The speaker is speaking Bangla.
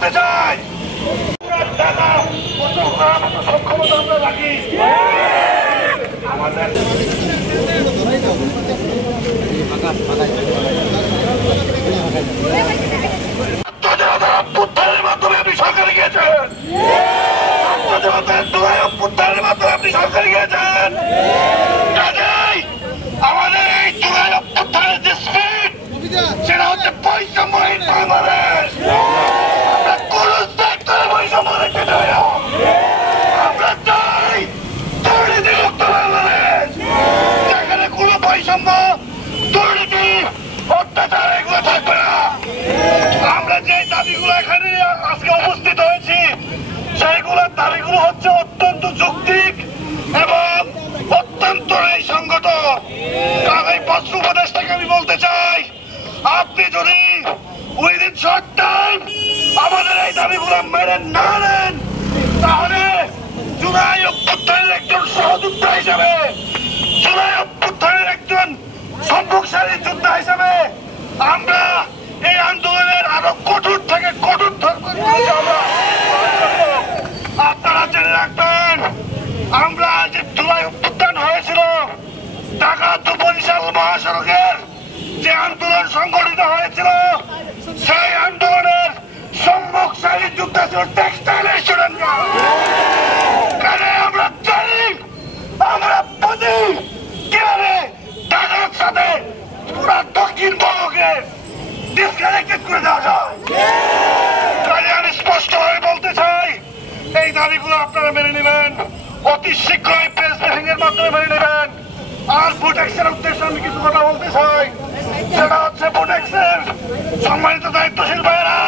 বলতে চাই টাকা সক্ষমতা আমরা রাখি আমাদের অভ্যুত্থানের মাধ্যমে আপনি সরকারে গিয়েছেন অভ্যুত্থানের মাধ্যমে আপনি সরকারে গিয়েছেন আমাদের এই জুলাই অভ্যুত্থানের যে স্পিড সেটা হচ্ছে বৈষম্যহীন বাংলাদেশ আমরা কোন সেক্টরে বৈষম্য দেখতে চাই না আমরা চাই দুর্নীতিমুক্ত বাংলাদেশ যেখানে কোনো বৈষম্য দুর্নীতি অত্যাচার এগুলো থাকবে না আমরা যে দাবিগুলো এখানে আজকে উপস্থিত হয়েছি সেইগুলোর দাবিগুলো হচ্ছে অত্যন্ত যৌক্তিক এবং অত্যন্ত ন্যায়সঙ্গত কারণ এই বস্ত্র উপদেষ্টাকে আমি বলতে চাই আপনি যদি উইদিন শর্ট টাইম আমাদের এই দাবিগুলো মেনে না নেন তাহলে জুলাই অভ্যুত্থানের একজন সহযোদ্ধা হিসেবে জুলাই অভ্যুত্থানের একজন সম্মুখসারী যোদ্ধা হিসেবে আমরা এই আন্দোলনের আরো কঠোর থেকে কঠোর আপনারা জেনে রাখবেন আমরা যে জুলাই অভ্যুত্থান হয়েছিল ঢাকা টু বরিশাল মহাসড়কের যে আন্দোলন সংগঠিত হয়েছিল সেই আন্দোলনের সম্মুখসারী যোদ্ধা ছিল টেক্সটাইলের স্টুডেন্টরা আমরা জানি আমরা বুঝি কিভাবে ঢাকার সাথে পুরা দক্ষিণবঙ্গকে ডিসকানেক্টেড করে দেওয়া যায় তাই আমি স্পষ্টভাবে বলতে চাই এই দাবিগুলো আপনারা মেনে নেবেন অতি শীঘ্রই প্রেস ব্রিফিং এর মাধ্যমে মেনে নেবেন আর বুটেক্সের উদ্দেশ্যে আমি কিছু কথা বলতে চাই সেটা হচ্ছে বুটেক্সের সম্মানিত দায়িত্বশীল ভাইয়েরা